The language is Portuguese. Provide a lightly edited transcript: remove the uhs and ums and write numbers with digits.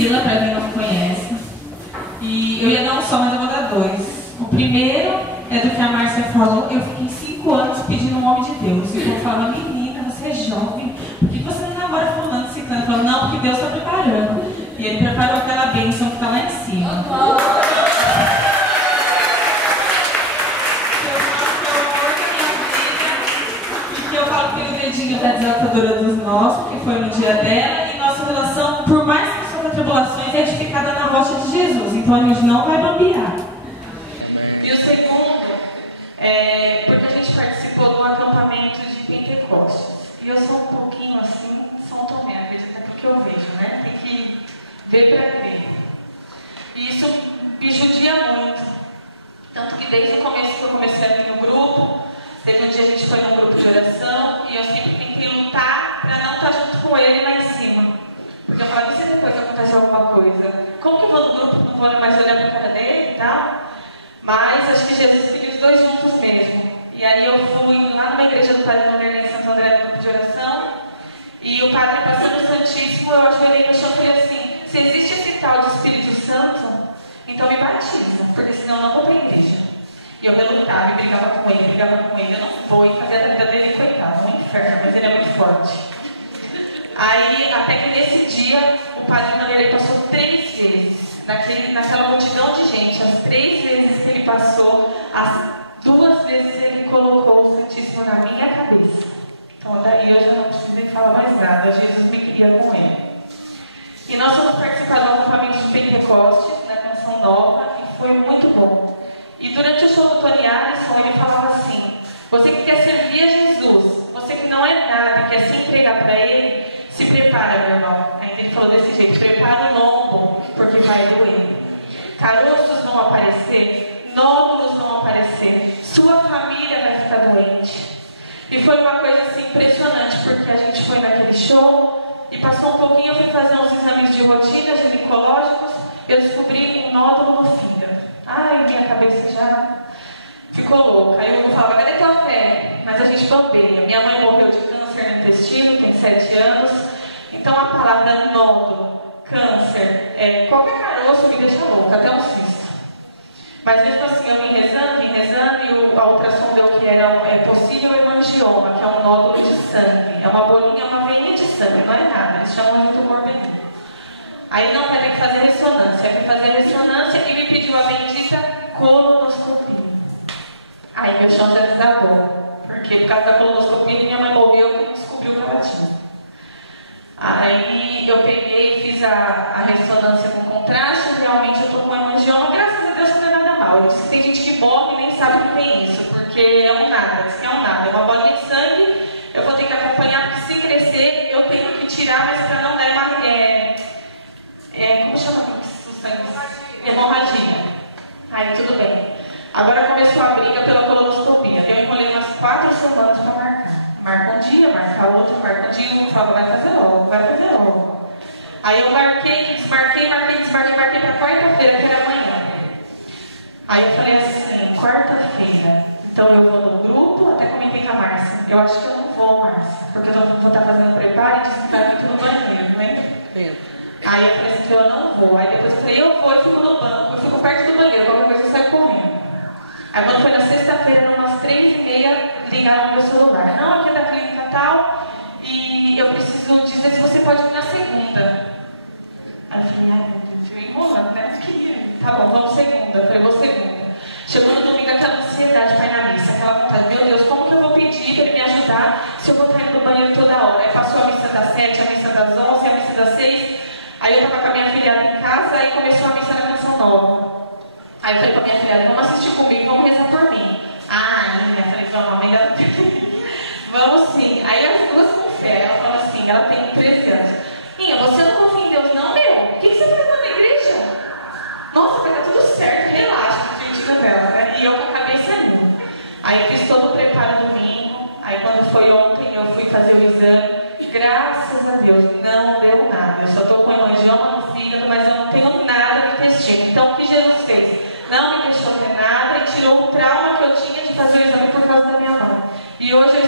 Priscila, para quem não me conhece. E eu ia dar um só, mas eu vou dar dois. O primeiro é do que a Márcia falou. Eu fiquei 5 anos pedindo um homem de Deus. E o povo falava, menina, você é jovem, por que você não namora fulano, ciclano? Eu falava, não, porque Deus está preparando. E Ele preparou aquela bênção que está lá em cima. Eu falo que o dedinho da desaltadora dos nossos, que foi no dia dela, e nossa relação, por mais que sofra tribulações, é edificada na rocha de Jesus. Então a gente não vai bambear. E o segundo é porque a gente participou do acampamento de Pentecostes. E eu sou um pouquinho assim, São Tomé, às vezes, até porque eu vejo, né? Tem que ver para crer. E isso me judia muito. Tanto que desde o começo que eu comecei a vir no grupo, teve um dia a gente foi num grupo de oração e eu sempre tentei lutar para não estar junto com ele lá em cima. Porque eu falava, e se depois acontecer alguma coisa? Como que eu vou no grupo, não vou mais olhar para a cara dele e tal? Mas acho que Jesus queria os dois juntos mesmo. E aí eu fui lá numa igreja do Padre Vanderlei em Santo André, no grupo de oração, e o padre passando o Santíssimo, eu ajoelhei no chão e falei assim, se existe esse tal de Espírito Santo, então me batiza, porque senão eu não vou para a igreja. E eu relutava e brigava com ele, eu não vou, e fazia a vida dele, coitado, um inferno, mas ele é muito forte. Aí, até que nesse dia, o Padre Vanderlei passou 3 vezes, naquela multidão de gente, as 3 vezes que ele passou, as 2 vezes ele colocou o Santíssimo na minha cabeça. Então daí eu já não precisei falar mais nada, Jesus me queria com ele. E nós fomos participar do acampamento de Pentecostes, na Canção Nova, e foi muito bom. E durante o show do Tony Alisson, ele falava assim, você que quer servir a Jesus, você que não é nada, quer se entregar para Ele, se prepara, meu irmão. Aí ele falou desse jeito, prepara o lombo, porque vai doer. Caroços vão aparecer, nódulos vão aparecer, sua família vai ficar doente. E foi uma coisa assim impressionante, porque a gente foi naquele show e passou um pouquinho, eu fui fazer uns exames de rotina, ginecológicos, eu descobri um nódulo no fígado. Ai, minha cabeça já ficou louca. Aí eu falava, cadê tua fé? Mas a gente bambeia. Minha mãe morreu de câncer no intestino, tem 7 anos. Então a palavra nódulo, câncer, qualquer caroço me deixa louca, até um cisto. Mas mesmo assim, eu vim rezando, e a ultrassom deu que era possível hemangioma, que é um nódulo de sangue. É uma bolinha, uma veinha de sangue, não é nada. Eles chamam de tumor benigno. Aí não, vai ter que fazer ressonância. Aí fui fazer ressonância e me pediu a bendita colonoscopia. Aí meu chão já desabou. Porque por causa da colonoscopia minha mãe morreu e descobriu que ela tinha. Aí eu peguei e fiz a ressonância com contraste. Realmente eu estou com hemangioma. Graças a Deus não é nada mal. Eu disse que tem gente que morre e nem sabe que tem isso. Porque é um nada. Diz que é um nada. É uma bolinha de sangue. Eu vou ter que acompanhar porque se crescer eu tenho que tirar, mas para não dar uma... como chama o sangue? Hemorragia. Aí tudo bem. Agora começou a briga pela colonoscopia. Eu enrolei umas 4 semanas para marcar. Marca um dia, marca outro, marca um dia, um fala, vai fazer logo. Aí eu marquei, desmarquei para quarta-feira, que era amanhã. Aí eu falei assim, quarta-feira, então eu vou no grupo, até comentei com a Márcia. Eu acho que eu não vou, Márcia, porque eu vou estar fazendo preparo e desinfecto no banheiro, né? Aí eu falei assim, eu não vou. Aí depois eu falei, eu vou e fico no banco. Eu fico perto do banheiro, qualquer coisa eu saio correndo. Aí quando foi na sexta-feira, umas 3h30, ligaram no meu celular. Não, aqui é da clínica tal, e eu preciso dizer se você pode vir na segunda. Aí eu falei, ai meu Deus, eu enrolando, né? Não queria. Tá bom, vamos segunda. Eu falei, vou segunda. Chegou no domingo aquela ansiedade para ir na missa, aquela vontade, meu Deus, como que eu vou pedir para ele me ajudar se eu vou estar indo no banheiro toda hora? Aí passou a missa das 7, a missa das 11, a missa das 6. Aí eu estava com a minha filhada em casa e começou a missa na Canção Nova. Aí eu falei com a minha filhada, vamos assistir comigo, vamos rezar por mim. Eu falei, vamos, ainda vamos sim. Aí as duas com fé, ela falou assim, ela tem 13 anos. Minha, você não confia em Deus não, meu? O que você faz na minha igreja? Nossa, vai dar tudo certo, relaxa, dividida dela, né? E eu com a cabeça indo. Aí eu fiz todo o preparo domingo, aí quando foi ontem eu fui fazer o exame. Graças a Deus, não deu nada. Eu só estou com hemangioma no fígado, mas eu não tenho nada no intestino. Então o que Jesus fez? Não me deixou ter nada e tirou o trauma que eu tinha de fazer o exame por causa da minha mãe. E hoje eu